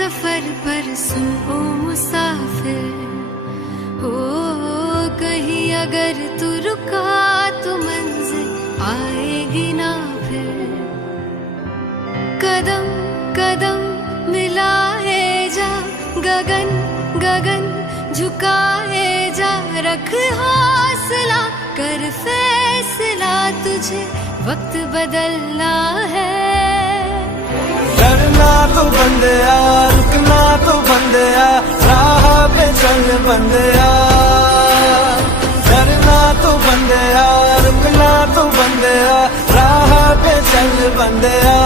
सफर पर सुन ओ मुसाफिर, हो कहीं अगर तू रुका तो मंजिल आएगी ना फिर। कदम कदम मिलाए जा, गगन गगन झुकाए जा, रख हौसला कर फैसला, तुझे वक्त बदलना है। डरना तो बंदिया, रुकना तो बंदिया, राह पे चल बंदिया। डरना तो बंदिया, रुकना तो बंदिया, राह पे चल बंदिया।